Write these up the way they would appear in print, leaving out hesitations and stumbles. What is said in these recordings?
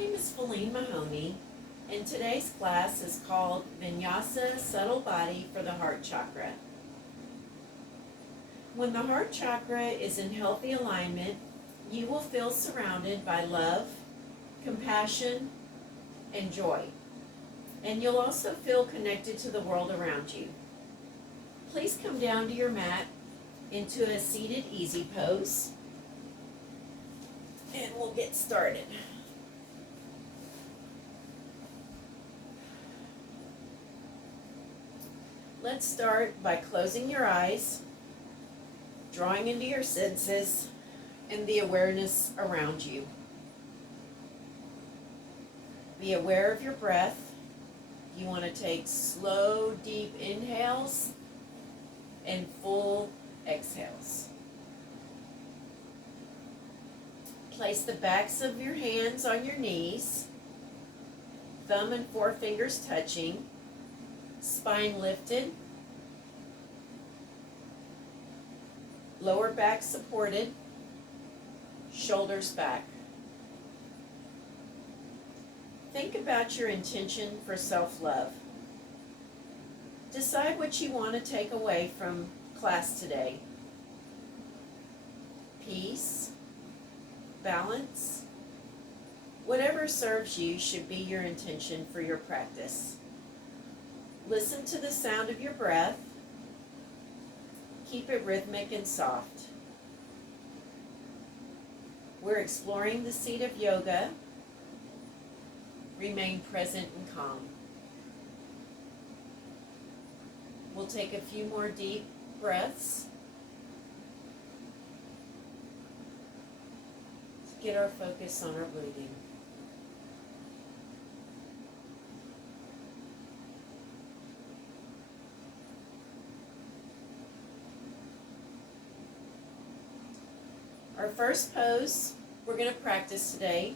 name is Feline Mahoney, and today's class is called Vinyasa Subtle Body for the Heart Chakra. When the heart chakra is in healthy alignment, you will feel surrounded by love, compassion, and joy. And you'll also feel connected to the world around you. Please come down to your mat into a seated easy pose, and we'll get started. Let's start by closing your eyes, drawing into your senses and the awareness around you. Be aware of your breath. You want to take slow, deep inhales and full exhales. Place the backs of your hands on your knees, thumb and forefingers touching, spine lifted, lower back supported, shoulders back. Think about your intention for self-love. Decide what you want to take away from class today. Peace, balance, whatever serves you should be your intention for your practice. Listen to the sound of your breath. Keep it rhythmic and soft. We're exploring the seat of yoga. Remain present and calm. We'll take a few more deep breaths to get our focus on our breathing. Our first pose we're going to practice today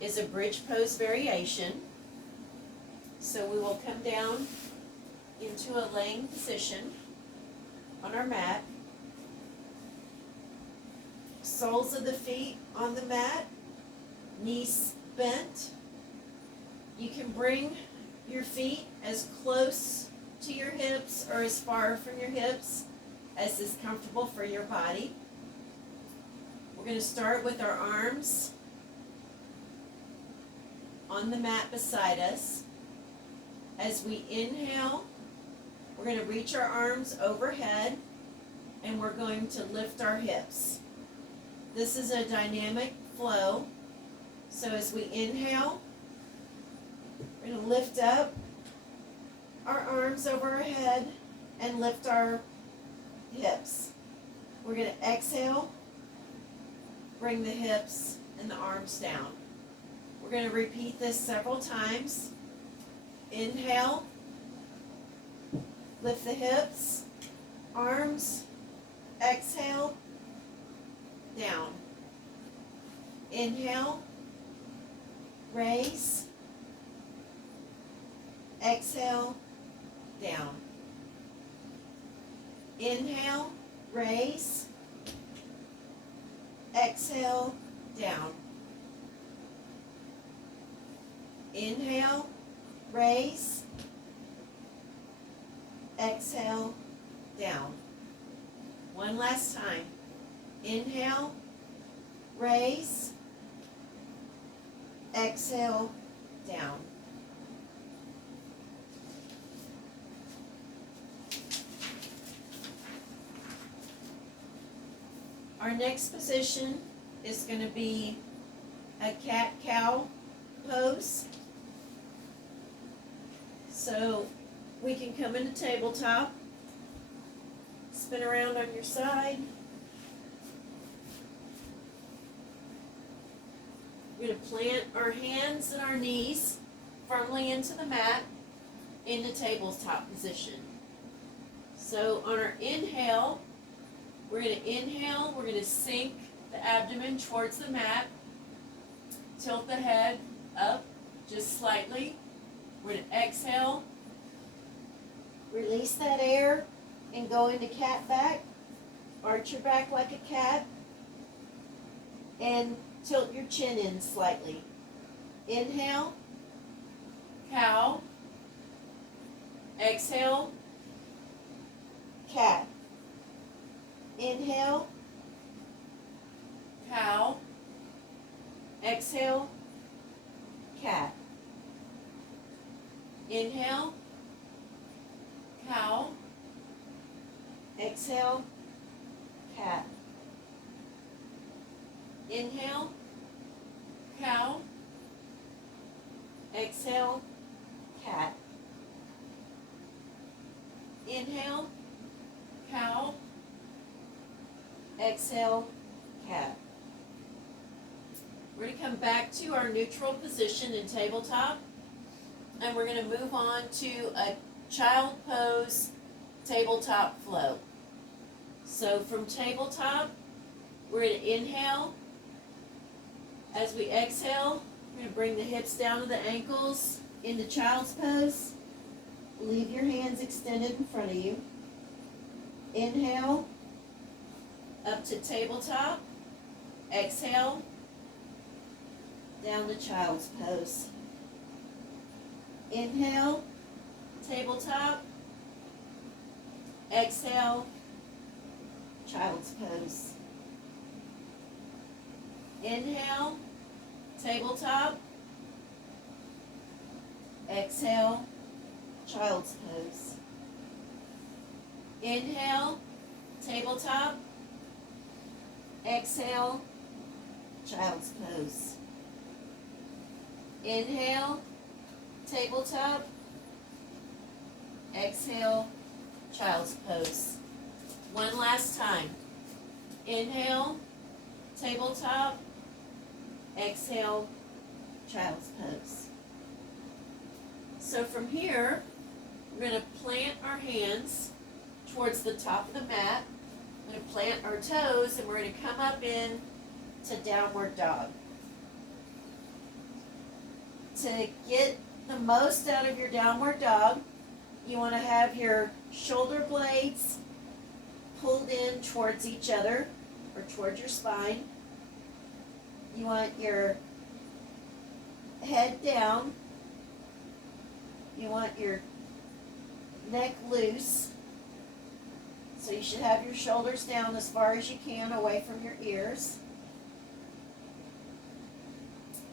is a bridge pose variation. So we will come down into a laying position on our mat. Soles of the feet on the mat, knees bent. You can bring your feet as close to your hips or as far from your hips as is comfortable for your body. We're going to start with our arms on the mat beside us. As we inhale, we're going to reach our arms overhead and we're going to lift our hips. This is a dynamic flow. So as we inhale, we're going to lift up our arms over our head and lift our hips. We're going to exhale, bring the hips and the arms down. We're going to repeat this several times. Inhale, lift the hips, arms, exhale, down. Inhale, raise, exhale, down. Inhale, raise, exhale, down. Inhale, raise, exhale, down. One last time. Inhale, raise, exhale, down. Our next position is going to be a cat-cow pose. So we can come into tabletop, spin around on your side. We're going to plant our hands and our knees firmly into the mat in the tabletop position. So on our inhale, we're going to sink the abdomen towards the mat, tilt the head up just slightly. We're going to exhale, release that air, and go into cat back. Arch your back like a cat, and tilt your chin in slightly. Inhale, cow. Exhale, cat. Inhale, cow. Exhale, cat. Inhale, cow. Exhale, cat. Inhale, cow. Exhale, cat. Inhale, cow. Exhale, cat. We're going to come back to our neutral position in tabletop, and we're going to move on to a child pose tabletop flow. So from tabletop, we're going to inhale. As we exhale, we're going to bring the hips down to the ankles into child's pose. Leave your hands extended in front of you. Inhale, up to tabletop. Exhale, down to child's pose. Inhale, tabletop. Exhale, child's pose. Inhale, tabletop. Exhale, child's pose. Inhale, tabletop. Exhale, child's pose. Inhale, tabletop. Exhale, child's pose. One last time. Inhale, tabletop. Exhale, child's pose. So from here, we're going to plant our hands towards the top of the mat. We're going to plant our toes, and we're going to come up in to downward dog. To get the most out of your downward dog, you want to have your shoulder blades pulled in towards each other or towards your spine. You want your head down. You want your neck loose. So you should have your shoulders down as far as you can away from your ears.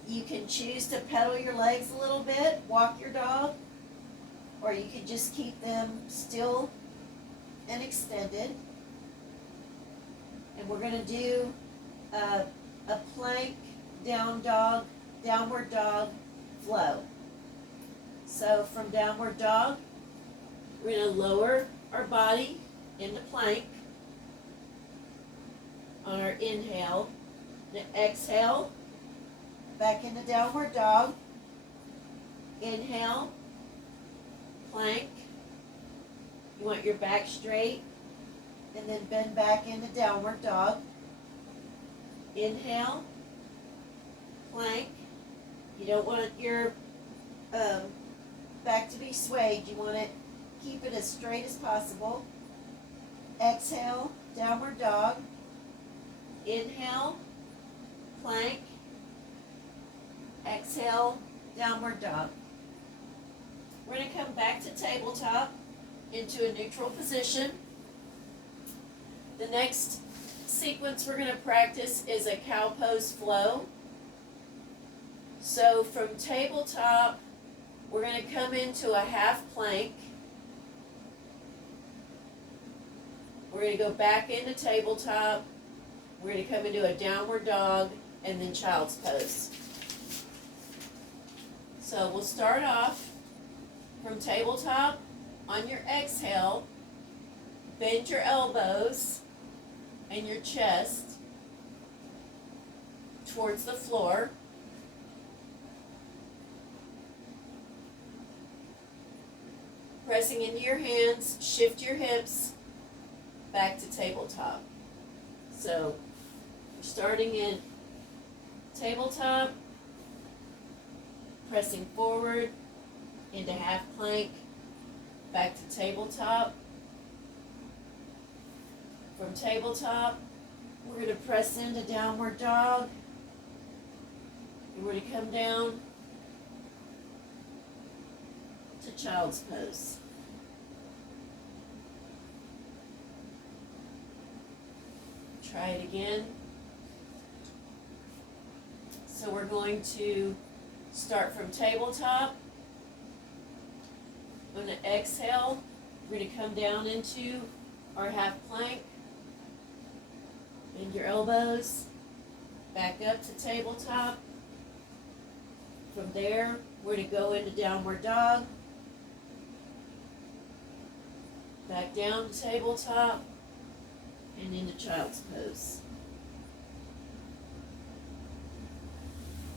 You can choose to pedal your legs a little bit, walk your dog, or you could just keep them still and extended. And we're going to do a plank down dog, downward dog flow. So from downward dog, we're going to lower our body into plank on our inhale. Then exhale, back into downward dog. Inhale, plank. You want your back straight, and then bend back into downward dog. Inhale, plank. You don't want your back to be swayed. You want to keep it as straight as possible. Exhale, downward dog. Inhale, plank. Exhale, downward dog. We're going to come back to tabletop into a neutral position. The next sequence we're going to practice is a cow pose flow. So from tabletop, we're going to come into a half plank. We're going to go back into tabletop. We're going to come into a downward dog and then child's pose. So we'll start off from tabletop. On your exhale, bend your elbows and your chest towards the floor. Pressing into your hands, shift your hips back to tabletop. So we're starting in tabletop, pressing forward into half plank, back to tabletop. From tabletop, we're going to press into downward dog. And we're going to come down to child's pose. Try it again. So we're going to start from tabletop. I'm going to exhale. We're going to come down into our half plank. Bend your elbows. Back up to tabletop. From there, we're going to go into downward dog. Back down to tabletop. And into child's pose.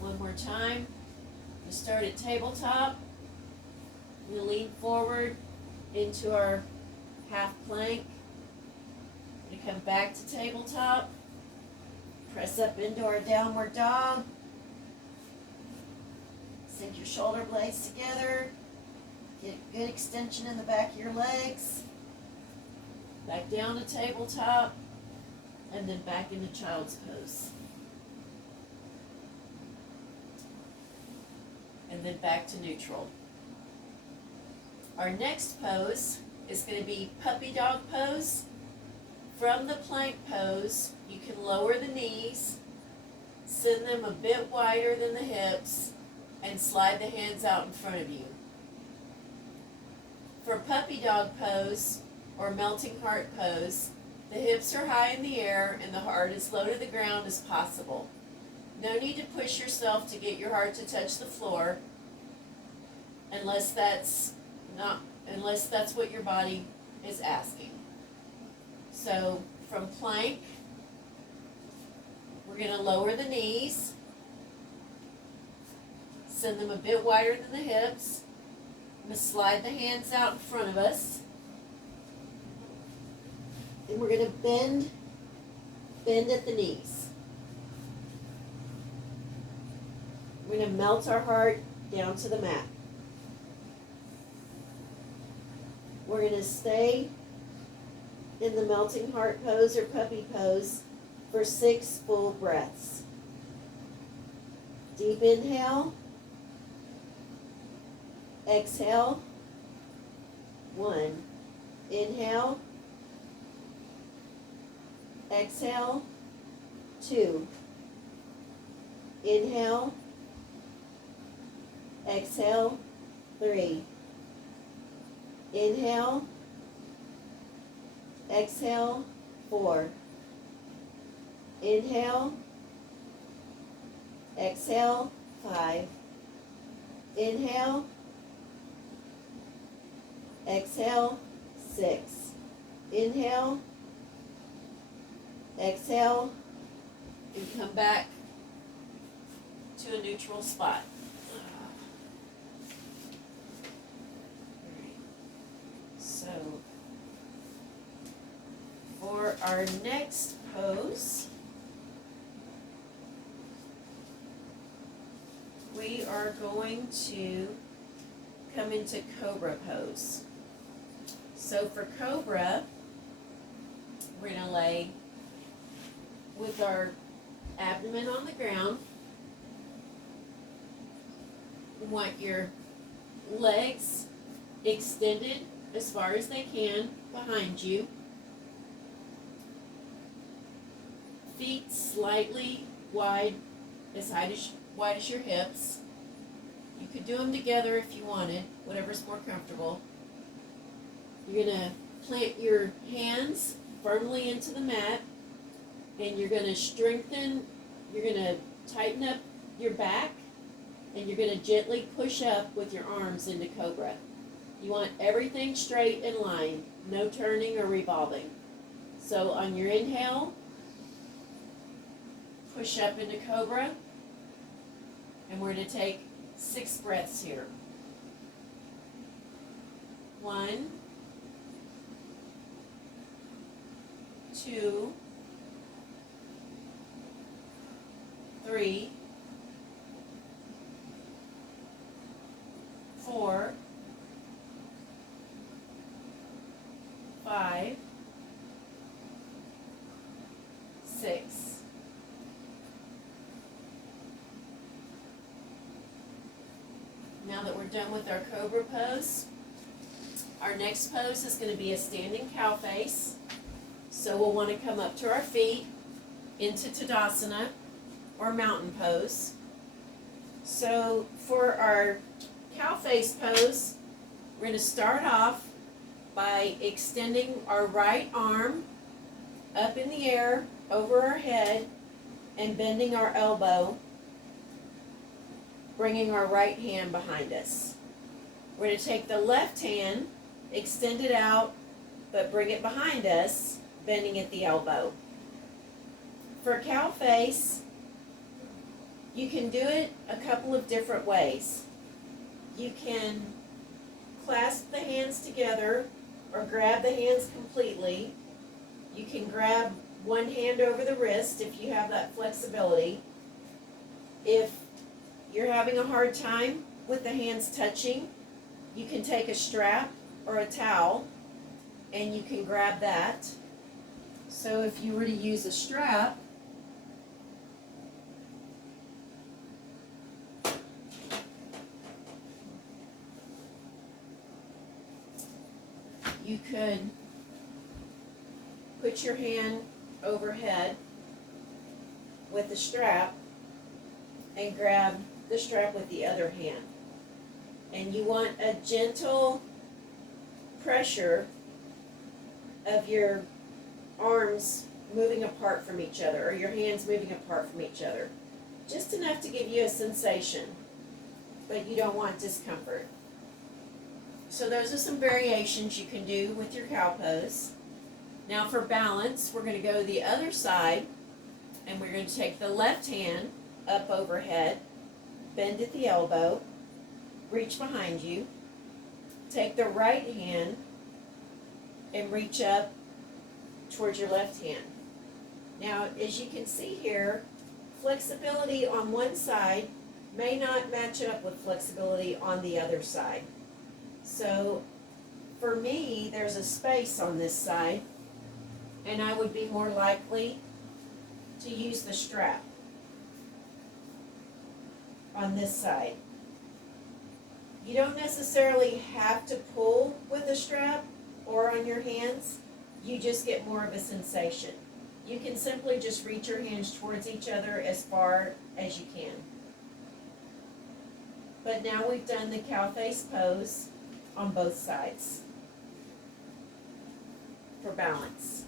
One more time. We start at tabletop. We lean forward into our half plank. We come back to tabletop. Press up into our downward dog. Sink your shoulder blades together. Get good extension in the back of your legs. Back down to tabletop. And then back into child's pose. And then back to neutral. Our next pose is going to be puppy dog pose. From the plank pose, you can lower the knees, send them a bit wider than the hips, and slide the hands out in front of you. For puppy dog pose, or melting heart pose, the hips are high in the air and the heart as low to the ground as possible. No need to push yourself to get your heart to touch the floor, unless that's what your body is asking. So from plank, we're going to lower the knees, send them a bit wider than the hips. I'm going to slide the hands out in front of us. And we're going to bend at the knees. We're going to melt our heart down to the mat. We're going to stay in the melting heart pose or puppy pose for 6 full breaths. Deep inhale. Exhale. 1. Inhale. Exhale. 2. Inhale. Exhale. 3. Inhale. Exhale. 4. Inhale. Exhale. 5. Inhale. Exhale. 6. Inhale. Exhale. And come back to a neutral spot. So, for our next pose, we are going to come into Cobra Pose. So for Cobra, we're going to lay with our abdomen on the ground. You want your legs extended as far as they can behind you. Feet slightly wide, as wide as your hips. You could do them together if you wanted, whatever's more comfortable. You're going to plant your hands firmly into the mat, and you're going to strengthen, you're going to tighten up your back, and you're going to gently push up with your arms into Cobra. You want everything straight in line, no turning or revolving. So on your inhale, push up into Cobra, and we're going to take 6 breaths here. 1, 2, 3, 4, 5, 6. Now Now that we're done with our Cobra Pose, our next pose is going to be a standing cow face. So we'll want to come up to our feet into Tadasana or mountain pose. So for our cow face pose, we're going to start off by extending our right arm up in the air over our head and bending our elbow, bringing our right hand behind us. We're going to take the left hand, extend it out, but bring it behind us, bending at the elbow. For cow face, you can do it a couple of different ways. You can clasp the hands together or grab the hands completely. You can grab one hand over the wrist if you have that flexibility. If you're having a hard time with the hands touching, you can take a strap or a towel and you can grab that. So if you were to use a strap, you could put your hand overhead with the strap and grab the strap with the other hand. And you want a gentle pressure of your arms moving apart from each other, or your hands moving apart from each other. Just enough to give you a sensation, but you don't want discomfort. So those are some variations you can do with your cow pose. Now for balance, we're going to go the other side, and we're going to take the left hand up overhead, bend at the elbow, reach behind you, take the right hand and reach up towards your left hand. Now, as you can see here, flexibility on one side may not match up with flexibility on the other side. So, for me, there's a space on this side, and I would be more likely to use the strap on this side. You don't necessarily have to pull with a strap or on your hands. You just get more of a sensation. You can simply just reach your hands towards each other as far as you can. But now we've done the cow face pose on both sides for balance.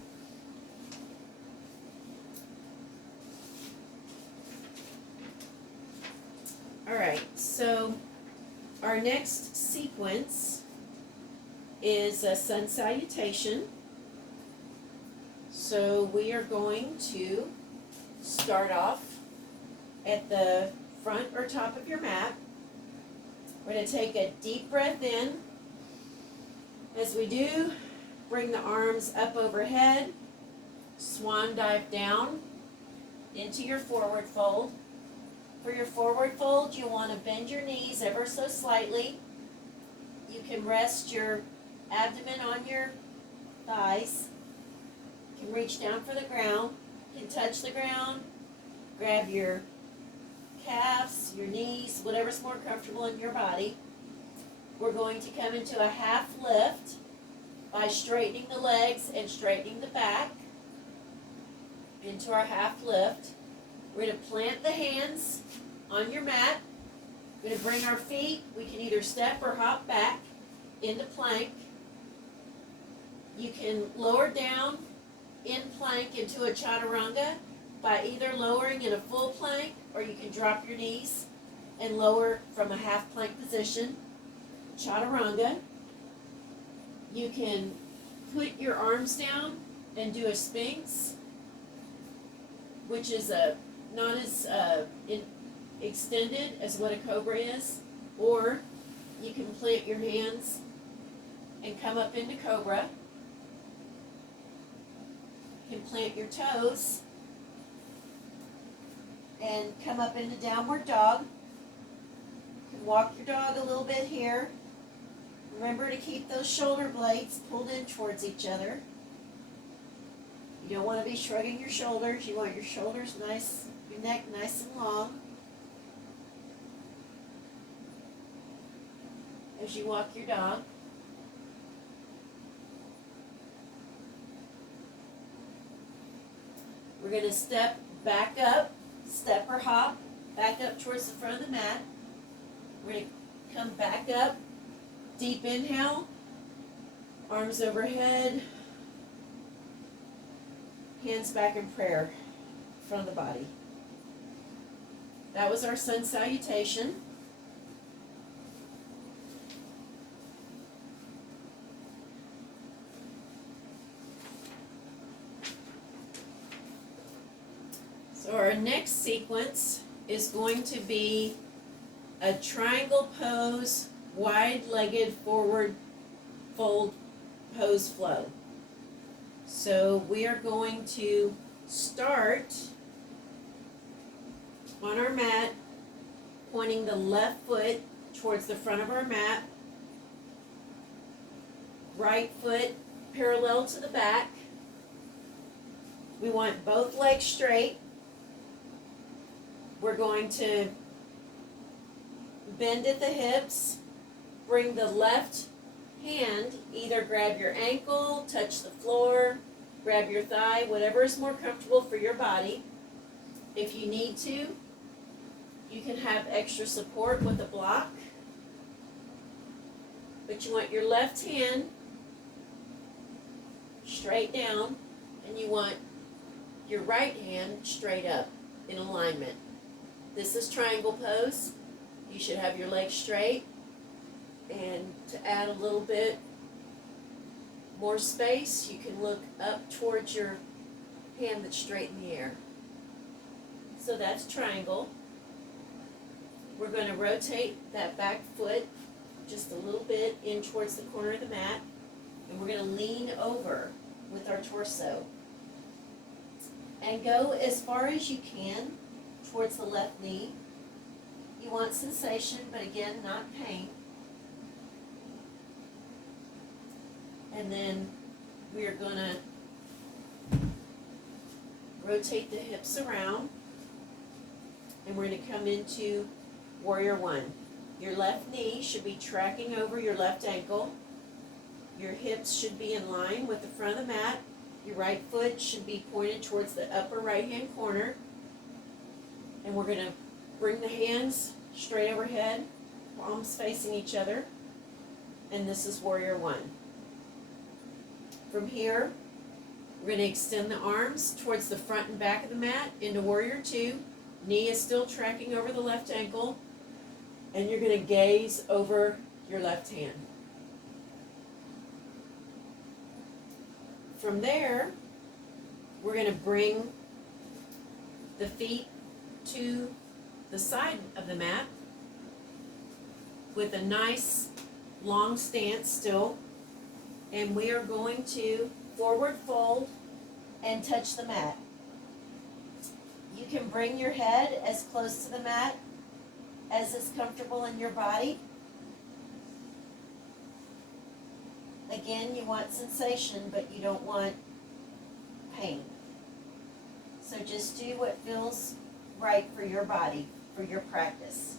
Alright, so our next sequence is a sun salutation. So we are going to start off at the front or top of your mat. We're going to take a deep breath in. As we do, bring the arms up overhead, swan dive down into your forward fold. For your forward fold, you want to bend your knees ever so slightly. You can rest your abdomen on your thighs. You can reach down for the ground. You can touch the ground. Grab your calves, your knees, whatever's more comfortable in your body. We're going to come into a half lift by straightening the legs and straightening the back into our half lift. We're going to plant the hands on your mat. We're going to bring our feet. We can either step or hop back into plank. You can lower down in plank into a chaturanga by either lowering in a full plank, or you can drop your knees and lower from a half plank position. Chaturanga. You can put your arms down and do a sphinx, which is not as extended as what a cobra is, or you can plant your hands and come up into cobra. You can plant your toes and come up into downward dog. You can walk your dog a little bit here. Remember to keep those shoulder blades pulled in towards each other. You don't want to be shrugging your shoulders. You want your shoulders nice, your neck nice and long. as you walk your dog. We're going to step back up, step or hop, back up towards the front of the mat. We're going to come back up, deep inhale, arms overhead, hands back in prayer, front of the body. That was our sun salutation. So our next sequence is going to be a triangle pose, wide-legged forward fold pose flow. So we are going to start on our mat, pointing the left foot towards the front of our mat, right foot parallel to the back. We want both legs straight. We're going to bend at the hips, bring the left hand, either grab your ankle, touch the floor, grab your thigh, whatever is more comfortable for your body. If you need to, you can have extra support with a block, but you want your left hand straight down, and you want your right hand straight up in alignment. This is triangle pose. You should have your legs straight, and to add a little bit more space, you can look up towards your hand that's straight in the air. So that's triangle. We're going to rotate that back foot just a little bit in towards the corner of the mat, and we're going to lean over with our torso and go as far as you can towards the left knee. You want sensation, but again, not pain. And then we are going to rotate the hips around, and we're going to come into Warrior One. Your left knee should be tracking over your left ankle. Your hips should be in line with the front of the mat. Your right foot should be pointed towards the upper right-hand corner. And we're going to bring the hands straight overhead, palms facing each other. And this is Warrior One. From here, we're going to extend the arms towards the front and back of the mat into Warrior Two. Knee is still tracking over the left ankle. And you're going to gaze over your left hand. From there, we're going to bring the feet to the side of the mat with a nice long stance still. And we are going to forward fold and touch the mat. You can bring your head as close to the mat as is comfortable in your body. Again, you want sensation, but you don't want pain. So just do what feels right for your body, for your practice.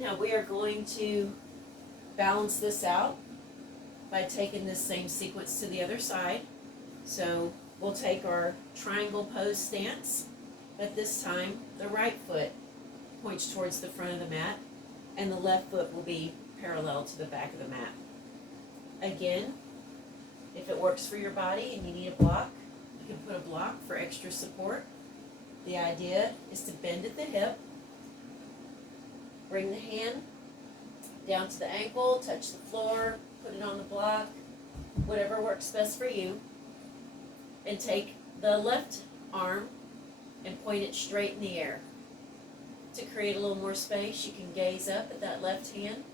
Now we are going to balance this out by taking this same sequence to the other side. So we'll take our triangle pose stance, but this time the right foot points towards the front of the mat, and the left foot will be parallel to the back of the mat. Again, if it works for your body and you need a block, you can put a block for extra support. The idea is to bend at the hip, bring the hand down to the ankle, touch the floor, put it on the block, whatever works best for you, and take the left arm and point it straight in the air. To create a little more space, you can gaze up at that left hand.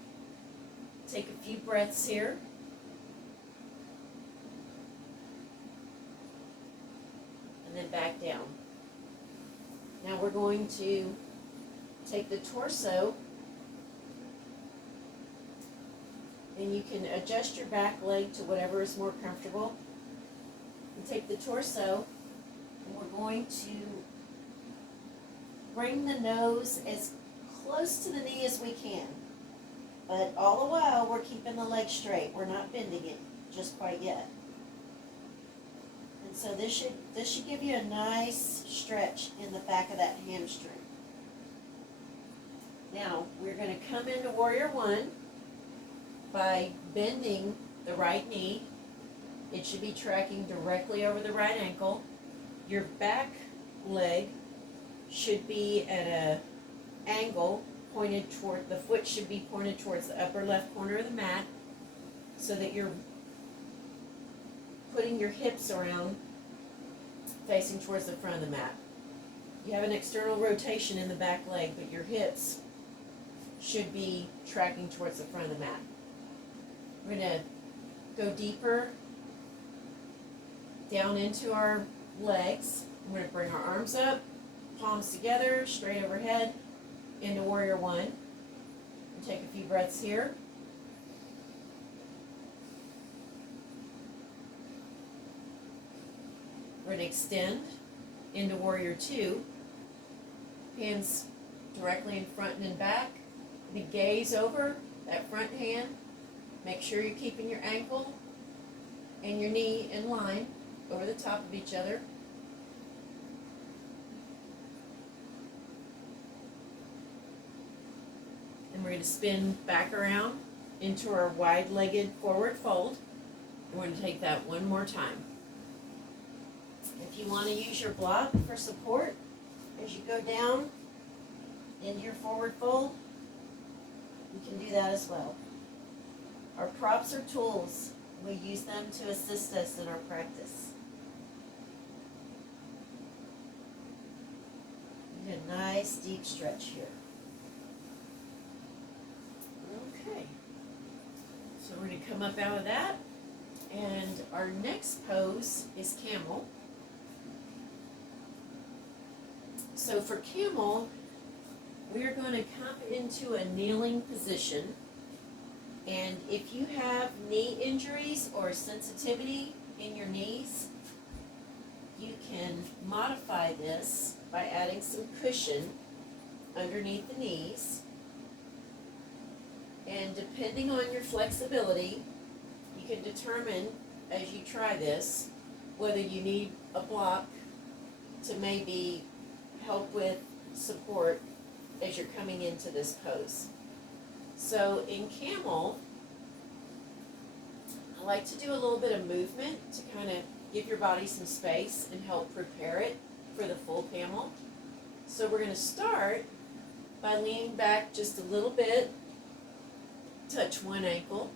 Take a few breaths here. And then back down. Now we're going to take the torso, and you can adjust your back leg to whatever is more comfortable. And take the torso, and we're going to bring the nose as close to the knee as we can. But all the while, we're keeping the leg straight. We're not bending it just quite yet. And so this should give you a nice stretch in the back of that hamstring. Now, we're going to come into Warrior One by bending the right knee. It should be tracking directly over the right ankle. Your back leg should be at an angle pointed toward, the foot should be pointed towards the upper left corner of the mat so that you're putting your hips around facing towards the front of the mat. You have an external rotation in the back leg, but your hips should be tracking towards the front of the mat. We're going to go deeper down into our legs. We're going to bring our arms up, palms together, straight overhead, into Warrior One. And take a few breaths here. We're going to extend into Warrior Two. Hands directly in front and in back. The gaze over that front hand. Make sure you're keeping your ankle and your knee in line over the top of each other. And we're going to spin back around into our wide-legged forward fold. And we're going to take that one more time. If you want to use your block for support as you go down into your forward fold, you can do that as well. Our props are tools. We use them to assist us in our practice. Get a nice deep stretch here. Okay. So we're going to come up out of that. And our next pose is Camel. So for Camel, we are going to come into a kneeling position. And if you have knee injuries or sensitivity in your knees, you can modify this by adding some cushion underneath the knees. And depending on your flexibility, you can determine as you try this whether you need a block to maybe help with support as you're coming into this pose. So in Camel, I like to do a little bit of movement to kind of give your body some space and help prepare it for the full Camel. So we're going to start by leaning back just a little bit, touch one ankle.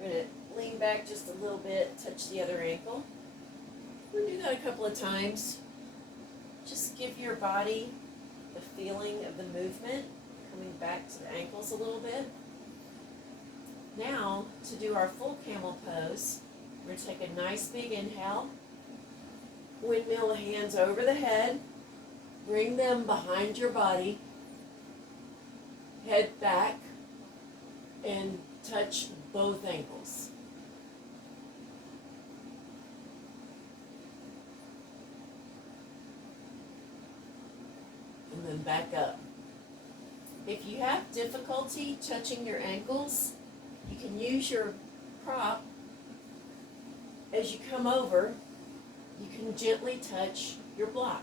We're going to lean back just a little bit, touch the other ankle. We'll do that a couple of times. Just give your body the feeling of the movement, coming back to the ankles a little bit. Now, to do our full Camel pose, we're going to take a nice big inhale, windmill the hands over the head, bring them behind your body, head back, and touch both ankles. And then back up. If you have difficulty touching your ankles, you can use your prop. As you come over, you can gently touch your block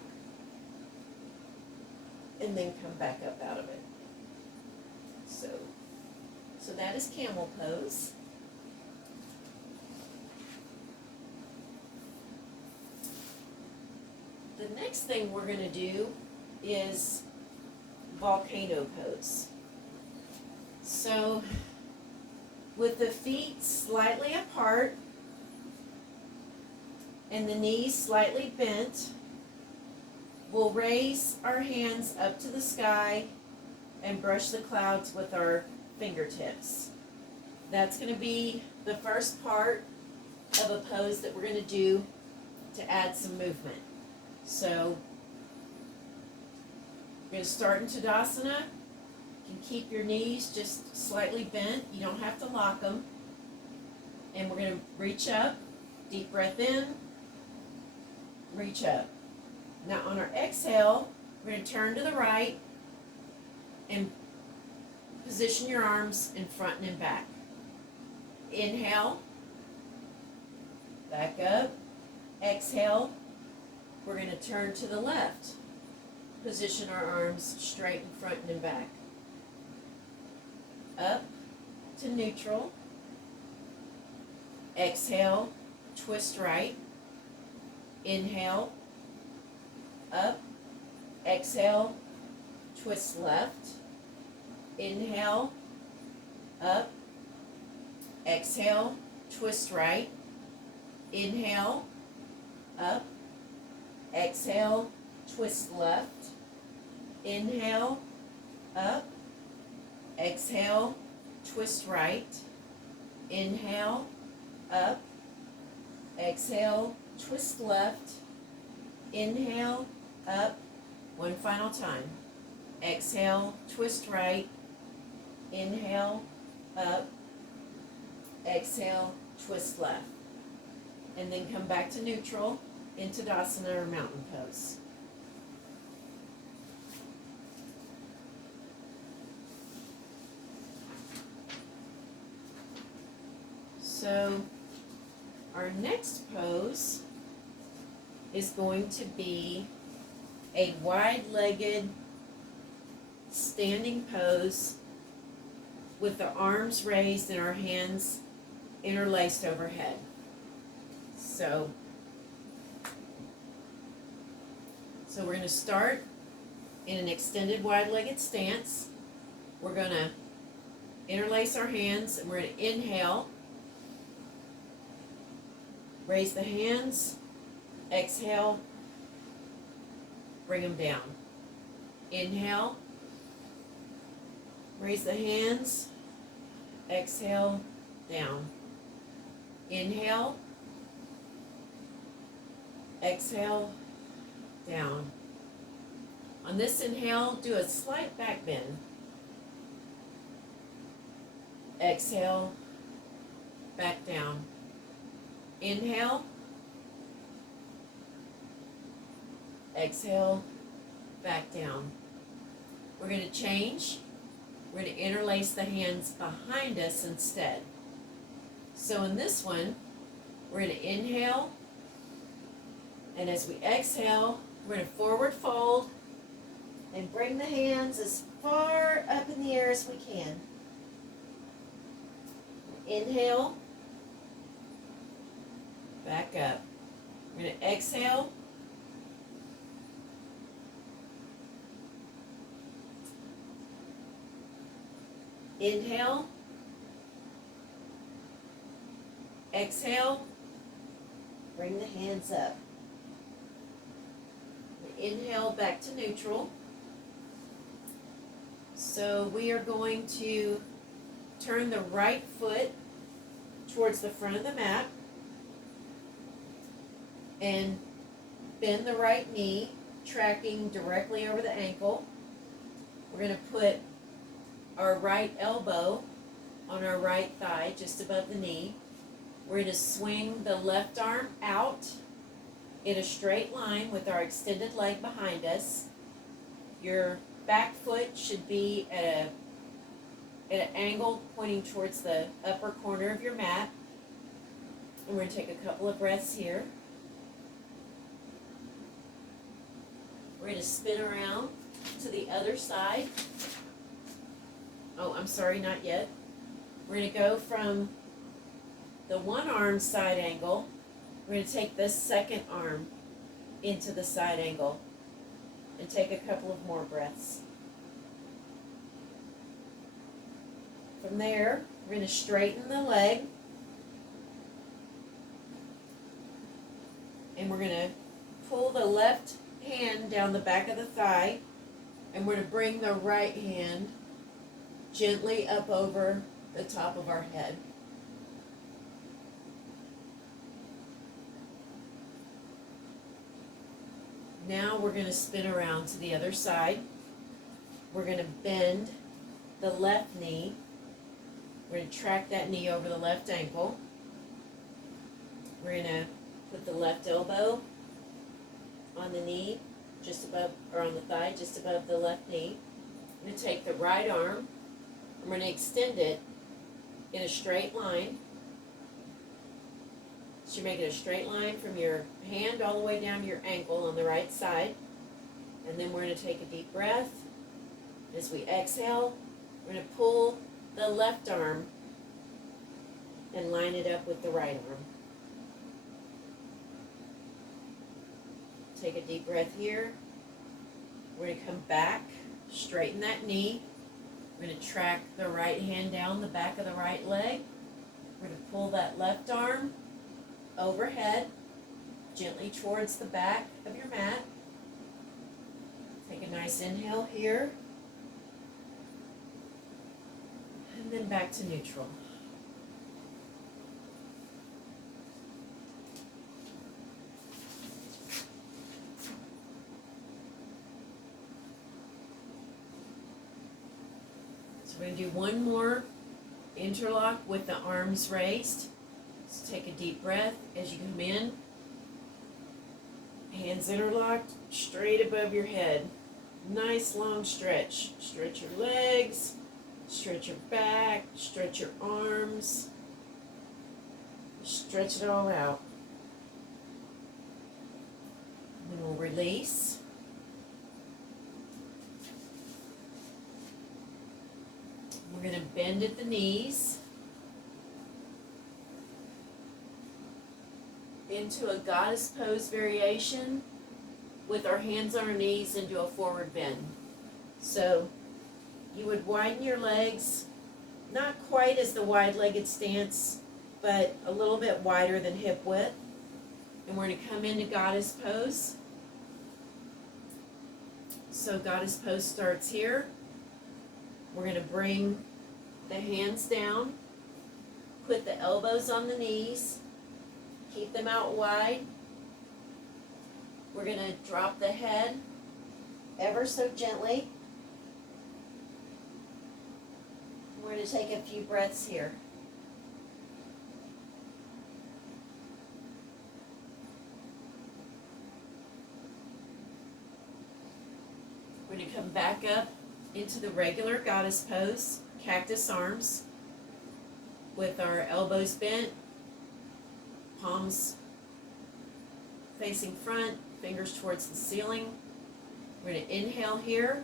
and then come back up out of it. So that is Camel pose. The next thing we're going to do is volcano pose. So with the feet slightly apart and the knees slightly bent, we'll raise our hands up to the sky and brush the clouds with our fingertips. That's going to be the first part of a pose that we're going to do to add some movement. So we're going to start in Tadasana. You can keep your knees just slightly bent. You don't have to lock them. And we're going to reach up, deep breath in, reach up. Now on our exhale, We're going to turn to the right and position your arms in front and in back. Inhale, back up. Exhale, we're going to turn to the left. Position our arms straight in front and in back. Up to neutral. Exhale, twist right. Inhale, up. Exhale, twist left. Inhale, up. Exhale, twist right. Inhale, up. Exhale, twist left. Inhale, up. Exhale, twist right. Inhale, up. Exhale, twist left. Inhale, up. One final time. Exhale, twist right. Inhale, up. Exhale, twist left. And then come back to neutral into Tadasana or mountain pose. So our next pose is going to be a wide-legged standing pose with the arms raised and our hands interlaced overhead. So we're going to start in an extended wide-legged stance. We're going to interlace our hands and we're going to inhale. Raise the hands. Exhale. Bring them down. Inhale. Raise the hands. Exhale. Down. Inhale. Exhale. Down. On this inhale, do a slight back bend. Exhale. Back down. Inhale. Exhale. Back down. We're going to change. We're going to interlace the hands behind us instead. So in this one, we're going to inhale. And as we exhale, we're going to forward fold and bring the hands as far up in the air as we can. Inhale. Back up. We're going to exhale. Inhale. Exhale. Bring the hands up. Inhale back to neutral. So we are going to turn the right foot towards the front of the mat and bend the right knee, tracking directly over the ankle. We're going to put our right elbow on our right thigh, just above the knee. We're going to swing the left arm out in a straight line with our extended leg behind us. Your back foot should be at an angle pointing towards the upper corner of your mat. And we're going to take a couple of breaths here. We're going to spin around to the other side. Oh, I'm sorry, not yet. We're going to go from the one arm side angle. We're going to take this second arm into the side angle and take a couple of more breaths. From there, we're going to straighten the leg. And we're going to pull the left hand down the back of the thigh. And we're going to bring the right hand gently up over the top of our head. Now we're going to spin around to the other side. We're going to bend the left knee. We're going to track that knee over the left ankle. We're going to put the left elbow on the knee, just above, or on the thigh, just above the left knee. I'm going to take the right arm. I'm going to extend it in a straight line. So you're making a straight line from your hand all the way down to your ankle on the right side. And then we're going to take a deep breath. As we exhale, we're going to pull the left arm and line it up with the right arm. Take a deep breath here. We're going to come back, straighten that knee. We're going to track the right hand down the back of the right leg. We're going to pull that left arm overhead, gently towards the back of your mat. Take a nice inhale here. And then back to neutral. So we're going to do one more interlock with the arms raised. So take a deep breath as you come in. Hands interlocked, straight above your head. Nice long stretch. Stretch your legs, stretch your back, stretch your arms. Stretch it all out. And then we'll release. We're going to bend at the knees into a goddess pose variation with our hands on our knees into a forward bend. So you would widen your legs, not quite as the wide-legged stance, but a little bit wider than hip width. And we're going to come into goddess pose. So goddess pose starts here. We're going to bring the hands down, put the elbows on the knees, keep them out wide. We're going to drop the head ever so gently. We're going to take a few breaths here. We're going to come back up into the regular goddess pose, cactus arms, with our elbows bent, palms facing front, fingers towards the ceiling. We're going to inhale here,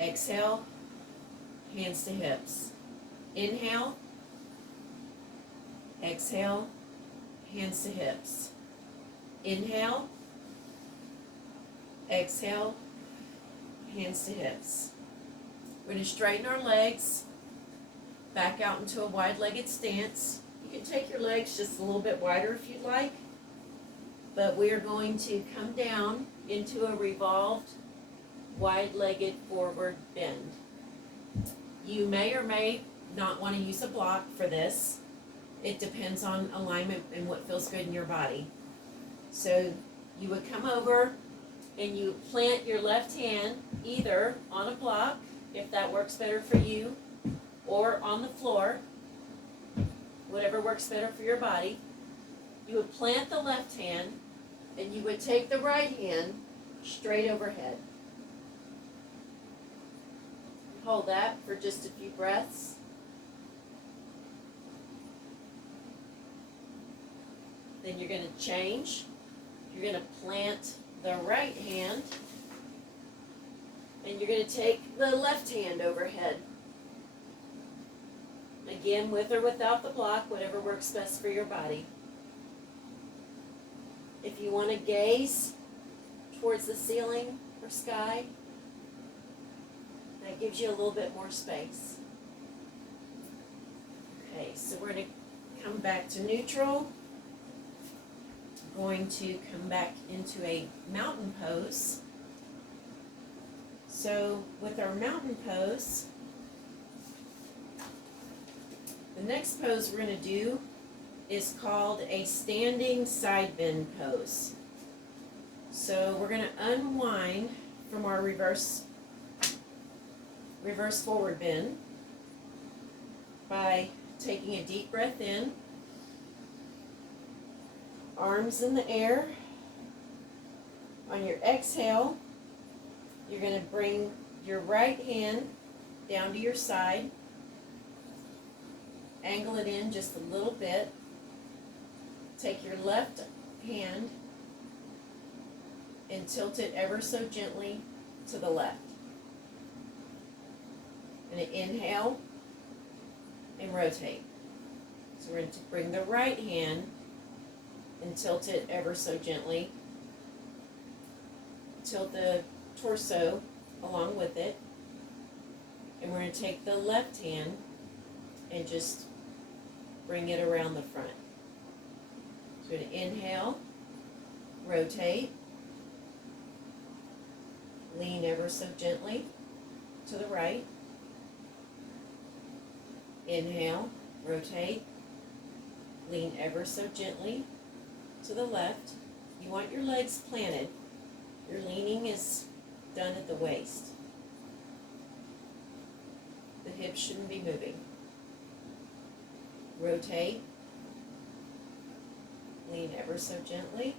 exhale, hands to hips. Inhale, exhale, hands to hips. Inhale, exhale, hands to hips. We're going to straighten our legs, back out into a wide-legged stance. You can take your legs just a little bit wider if you'd like, but we are going to come down into a revolved, wide-legged forward bend. You may or may not want to use a block for this. It depends on alignment and what feels good in your body. So you would come over and you plant your left hand either on a block, if that works better for you, or on the floor, whatever works better for your body. You would plant the left hand and you would take the right hand straight overhead. Hold that for just a few breaths. Then you're going to change. You're going to plant the right hand and you're going to take the left hand overhead. Again, with or without the block, whatever works best for your body. If you want to gaze towards the ceiling or sky, that gives you a little bit more space. Okay, so we're going to come back to neutral. Going to come back into a mountain pose. So with our mountain pose, the next pose we're going to do is called a standing side bend pose. So we're going to unwind from our reverse forward bend by taking a deep breath in, arms in the air, On your exhale, you're going to bring your right hand down to your side, angle it in just a little bit, take your left hand and tilt it ever so gently to the left. And inhale and rotate. So we're going to bring the right hand and tilt it ever so gently. Tilt the torso along with it. And we're going to take the left hand and just bring it around the front. So we're going to inhale, rotate, lean ever so gently to the right. Inhale, rotate, lean ever so gently to the left. You want your legs planted. Your leaning is done at the waist. The hips shouldn't be moving. Rotate, lean ever so gently.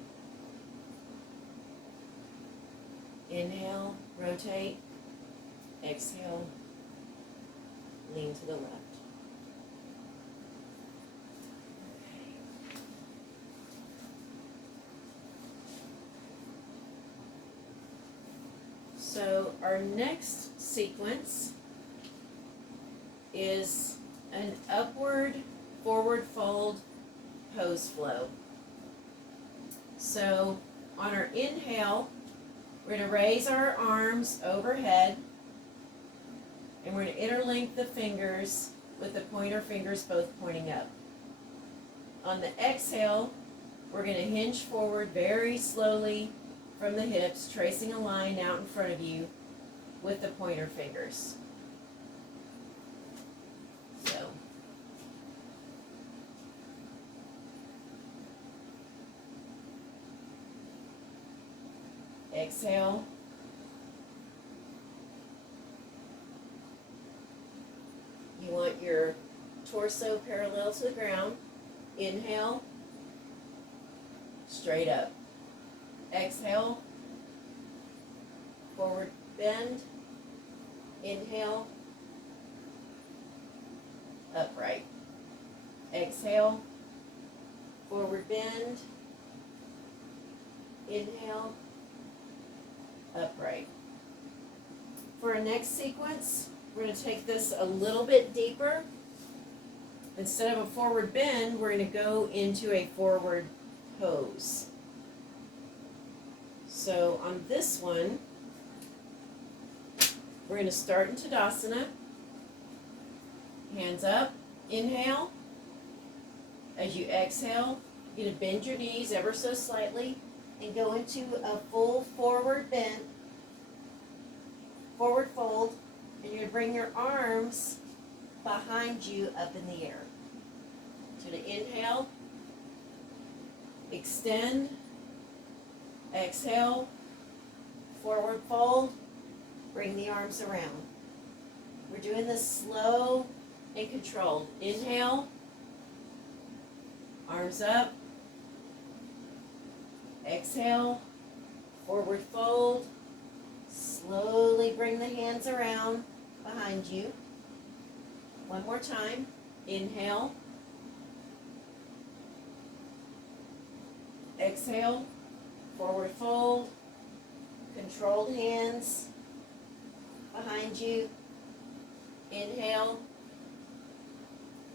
Inhale, rotate, exhale, lean to the left. So our next sequence is an upward forward fold pose flow. So on our inhale, we're going to raise our arms overhead, and we're going to interlink the fingers with the pointer fingers both pointing up. On the exhale, we're going to hinge forward very slowly from the hips, tracing a line out in front of you with the pointer fingers. So, exhale. You want your torso parallel to the ground. Inhale, straight up. Exhale, forward bend. Inhale, upright. Exhale, forward bend. Inhale, upright. For our next sequence, we're going to take this a little bit deeper. Instead of a forward bend, we're going to go into a forward pose. So on this one, we're going to start in Tadasana. Hands up, inhale. As you exhale, you're going to bend your knees ever so slightly and go into a full forward bend, forward fold, and you're going to bring your arms behind you up in the air. So to inhale, extend, exhale, forward fold, bring the arms around. We're doing this slow and controlled. Inhale, arms up, exhale, forward fold, slowly bring the hands around behind you. One more time. Inhale, exhale, forward fold, controlled hands behind you. Inhale,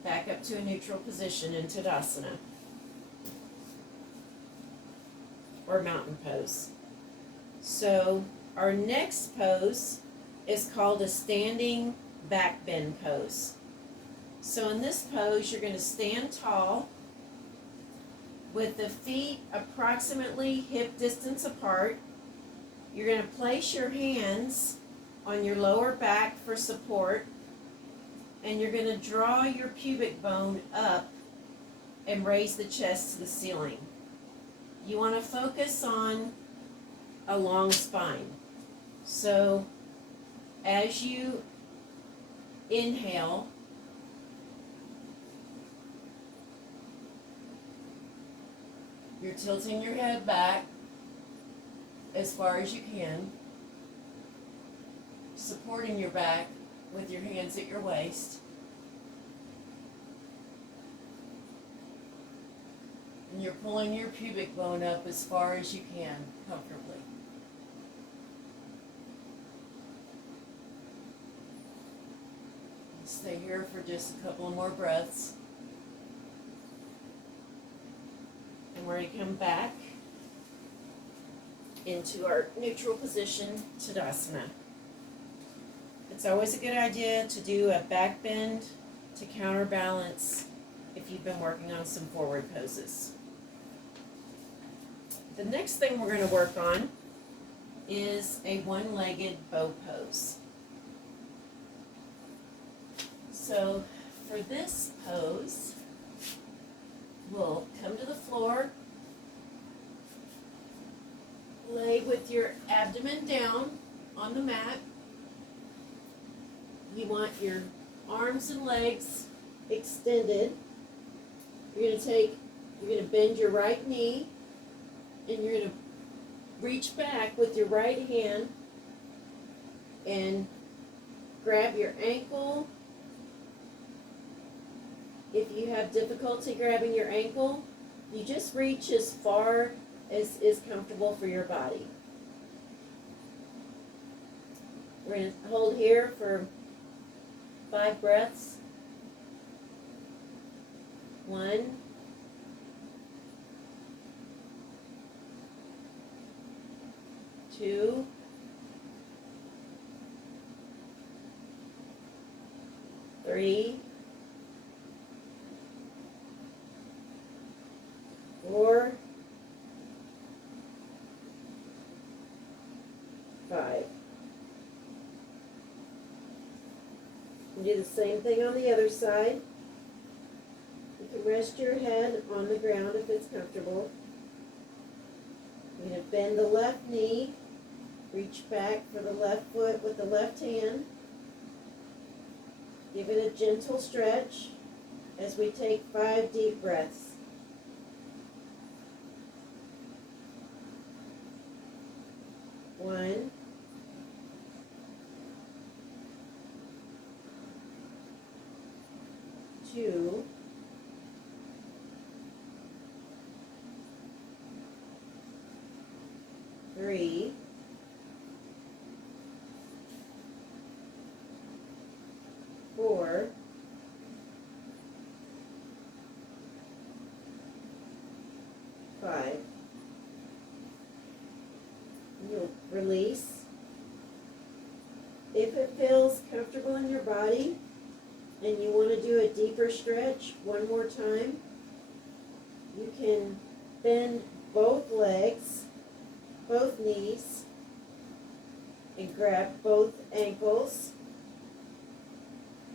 back up to a neutral position in Tadasana or mountain pose. So our next pose is called a standing back bend pose. So in this pose, you're going to stand tall with the feet approximately hip distance apart. You're going to place your hands on your lower back for support, and you're going to draw your pubic bone up and raise the chest to the ceiling. You want to focus on a long spine. So as you inhale, you're tilting your head back. as far as you can, supporting your back with your hands at your waist. And you're pulling your pubic bone up as far as you can, comfortably. Stay here for just a couple more breaths. And we're going to come back into our neutral position, Tadasana. It's always a good idea to do a back bend to counterbalance if you've been working on some forward poses. The next thing we're going to work on is a one-legged bow pose. So for this pose, we'll come to the floor, lay with your abdomen down on the mat. You want your arms and legs extended. You're going to bend your right knee, and you're going to reach back with your right hand and grab your ankle. If you have difficulty grabbing your ankle, you just reach as far as is comfortable for your body. We're going to hold here for 5 breaths. 1, 2, 3, 4, 5. And do the same thing on the other side. You can rest your head on the ground if it's comfortable. You're going to bend the left knee, reach back for the left foot with the left hand. Give it a gentle stretch as we take 5 deep breaths. 1, 2, 3, 4, 5. You'll release. If it feels comfortable in your body and you want to do a deeper stretch one more time, you can bend both legs, both knees, and grab both ankles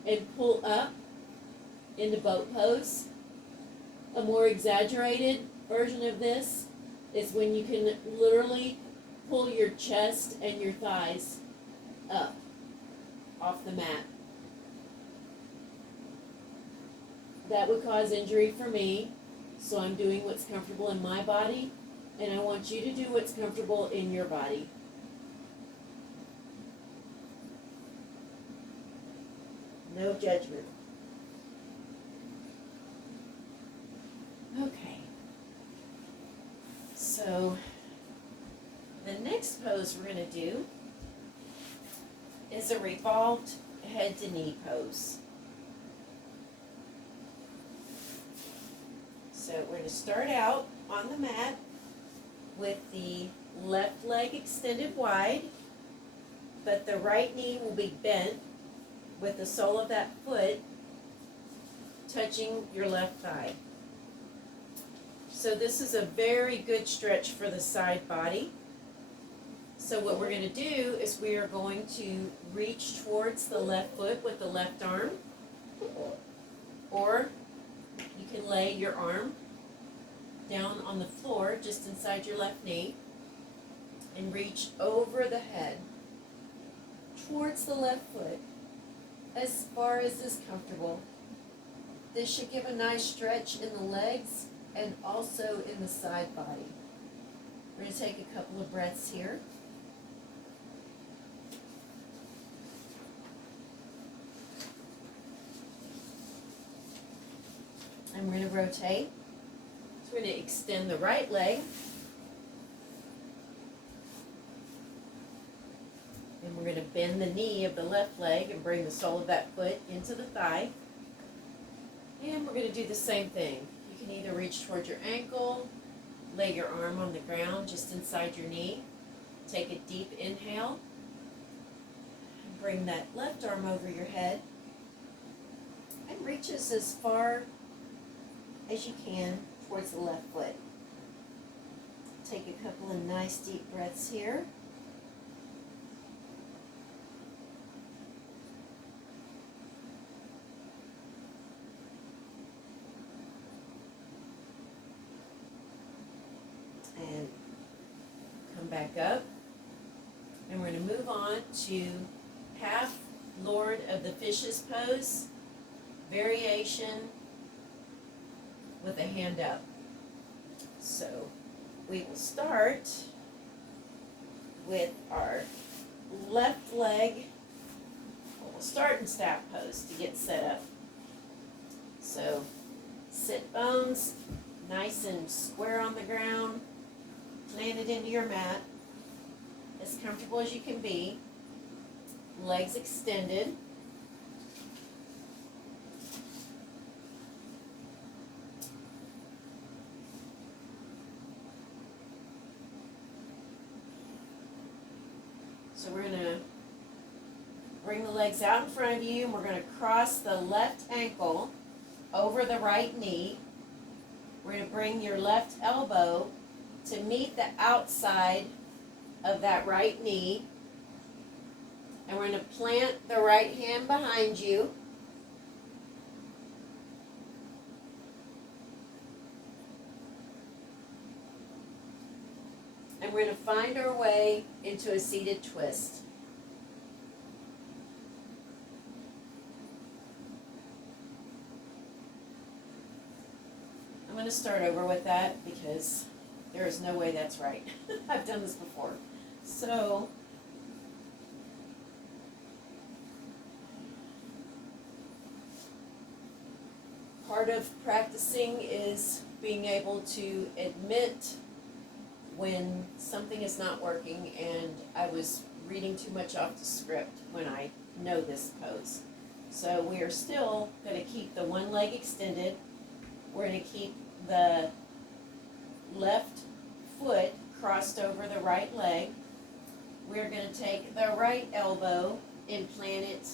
and pull up into boat pose. A more exaggerated version of this is when you can literally pull your chest and your thighs up off the mat. That would cause injury for me, so I'm doing what's comfortable in my body, and I want you to do what's comfortable in your body. No judgment. Okay. So, the next pose we're going to do is a revolved head to knee pose. So we're going to start out on the mat with the left leg extended wide, but the right knee will be bent with the sole of that foot touching your left thigh. So this is a very good stretch for the side body. So what we're going to do is we are going to reach towards the left foot with the left arm, or you can lay your arm down on the floor just inside your left knee and reach over the head towards the left foot as far as is comfortable. This should give a nice stretch in the legs and also in the side body. We're going to take a couple of breaths here. And we're going to rotate. So we're going to extend the right leg. And we're going to bend the knee of the left leg and bring the sole of that foot into the thigh. And we're going to do the same thing. You can either reach towards your ankle, lay your arm on the ground just inside your knee. Take a deep inhale. And bring that left arm over your head. And reach as far as you can towards the left foot. Take a couple of nice deep breaths here. And come back up. And we're going to move on to half Lord of the Fishes pose, variation with a hand up. So we will start with our left leg. We'll start in staff pose to get set up. So sit bones nice and square on the ground. Plant it into your mat as comfortable as you can be. Legs extended. So we're going to bring the legs out in front of you, and we're going to cross the left ankle over the right knee. We're going to bring your left elbow to meet the outside of that right knee. And we're going to plant the right hand behind you. And we're going to find our way into a seated twist. I'm going to start over with that because there is no way that's right. I've done this before. So, part of practicing is being able to admit when something is not working and I was reading too much off the script when I know this pose. So we are still going to keep the one leg extended. We're going to keep the left foot crossed over the right leg. We're going to take the right elbow and plant it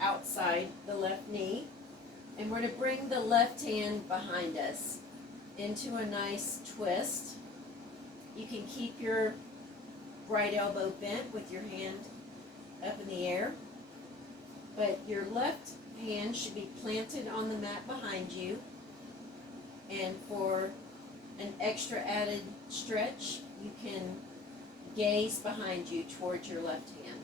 outside the left knee. And we're going to bring the left hand behind us into a nice twist. You can keep your right elbow bent with your hand up in the air, but your left hand should be planted on the mat behind you. And for an extra added stretch, you can gaze behind you towards your left hand.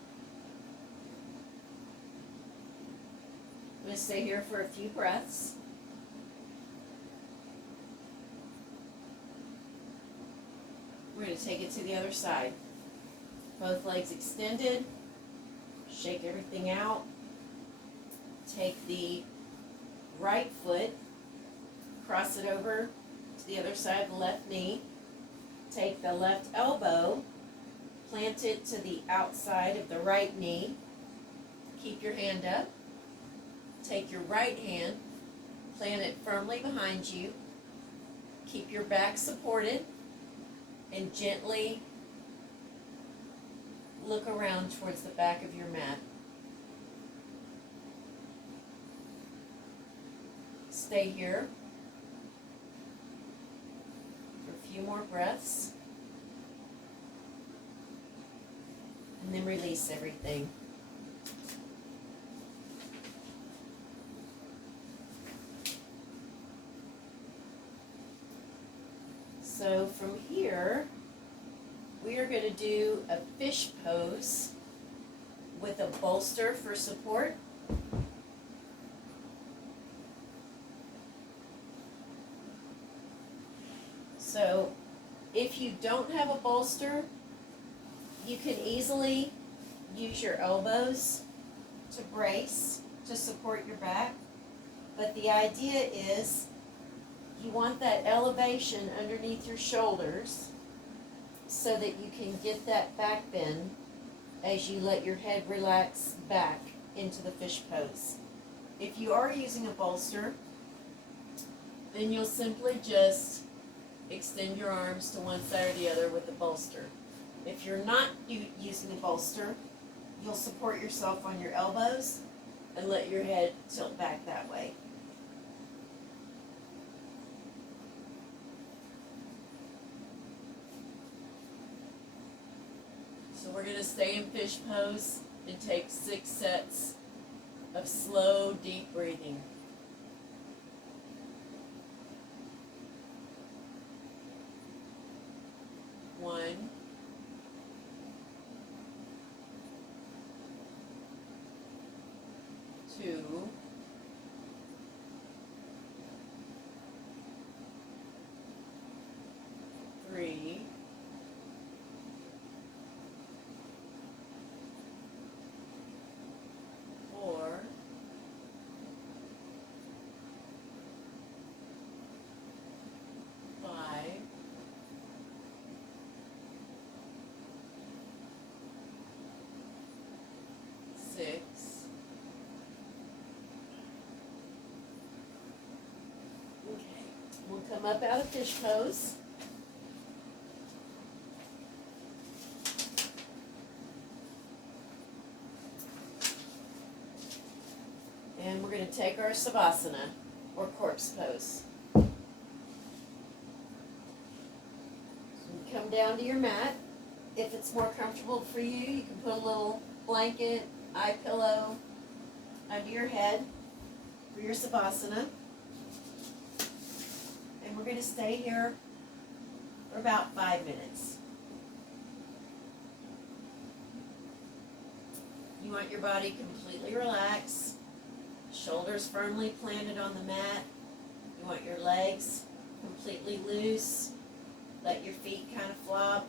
I'm going to stay here for a few breaths. We're going to take it to the other side. Both legs extended. Shake everything out. Take the right foot, cross it over to the other side of the left knee. Take the left elbow, plant it to the outside of the right knee. Keep your hand up. Take your right hand, plant it firmly behind you. Keep your back supported and gently look around towards the back of your mat. Stay here for a few more breaths, and then release everything. So from here, we are going to do a fish pose with a bolster for support. So if you don't have a bolster, you can easily use your elbows to brace, to support your back. But the idea is you want that elevation underneath your shoulders so that you can get that back bend as you let your head relax back into the fish pose. If you are using a bolster, then you'll simply just extend your arms to one side or the other with the bolster. If you're not using a bolster, you'll support yourself on your elbows and let your head tilt back that way. So we're going to stay in fish pose and take 6 sets of slow, deep breathing. 1, 2, 3, 4, 5, 6, 7. Okay, we'll come up out of fish pose. And we're going to take our Savasana, or corpse pose. So you come down to your mat. If it's more comfortable for you, you can put a little blanket, eye pillow under your head for your Savasana. And we're going to stay here for about 5 minutes. You want your body completely relaxed. Shoulders firmly planted on the mat. You want your legs completely loose. Let your feet kind of flop.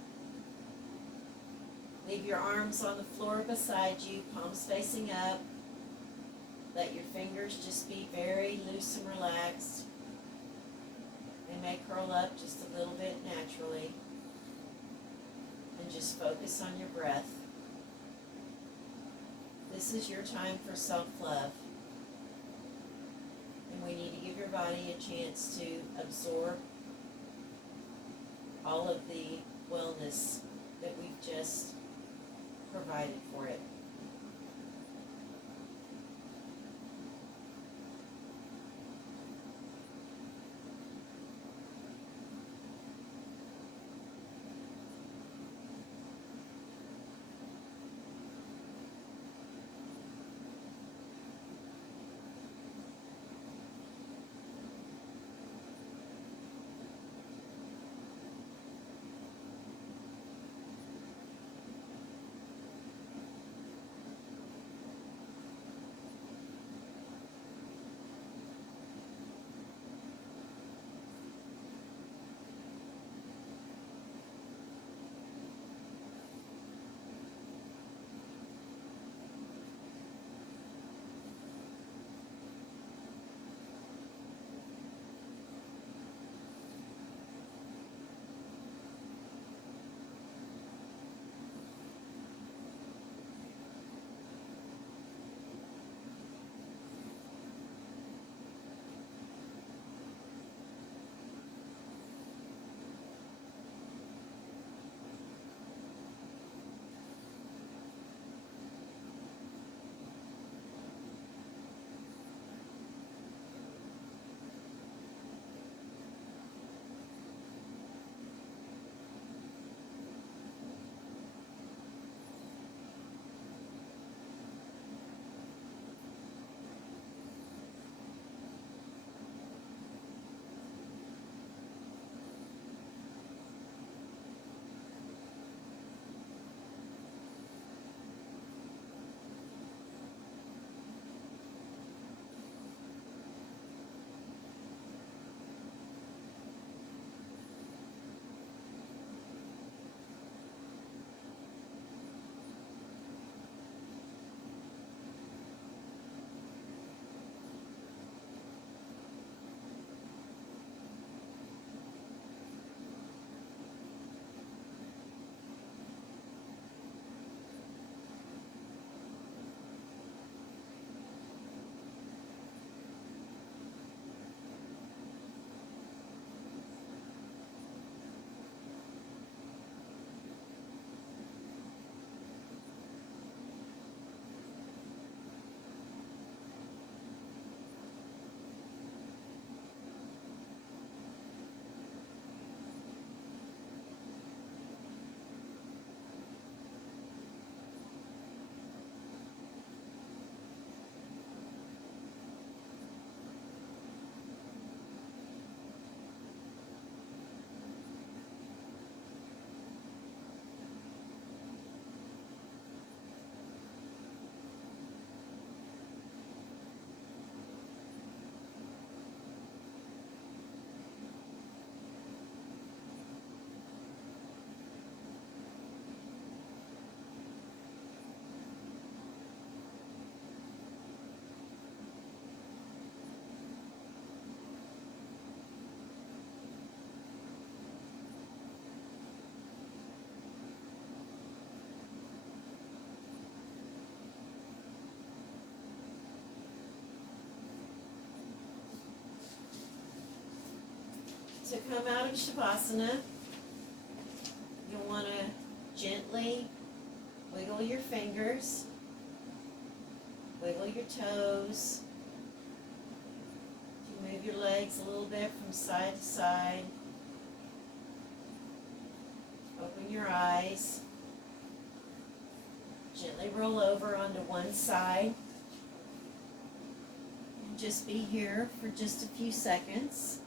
Leave your arms on the floor beside you, palms facing up. Let your fingers just be very loose and relaxed. They may curl up just a little bit naturally. And just focus on your breath. This is your time for self-love. And we need to give your body a chance to absorb all of the wellness that we've just provided for it. come out of Savasana, you'll want to gently wiggle your fingers, wiggle your toes. You move your legs a little bit from side to side. Open your eyes. Gently roll over onto one side. And just be here for just a few seconds.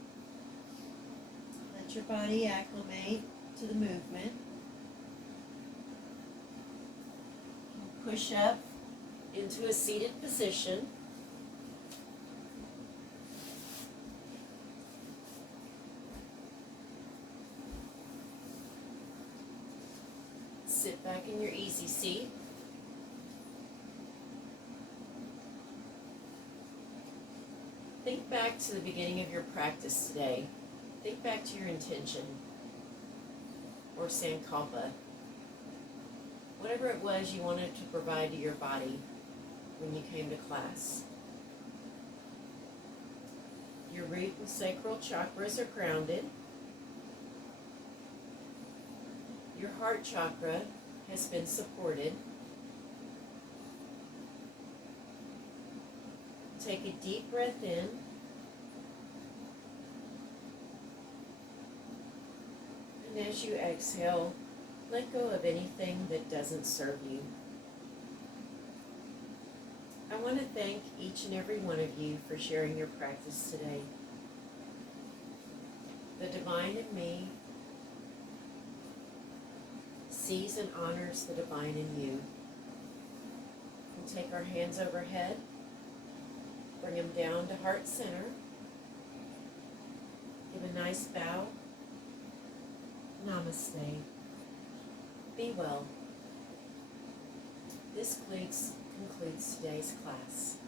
Let your body acclimate to the movement. Push up into a seated position. Sit back in your easy seat. Think back to the beginning of your practice today. Think back to your intention or sankalpa. Whatever it was you wanted to provide to your body when you came to class. Your root and sacral chakras are grounded. Your heart chakra has been supported. Take a deep breath in. And as you exhale, let go of anything that doesn't serve you. I want to thank each and every one of you for sharing your practice today. The divine in me sees and honors the divine in you. We'll take our hands overhead, bring them down to heart center, give a nice bow. Namaste. Be well. This concludes today's class.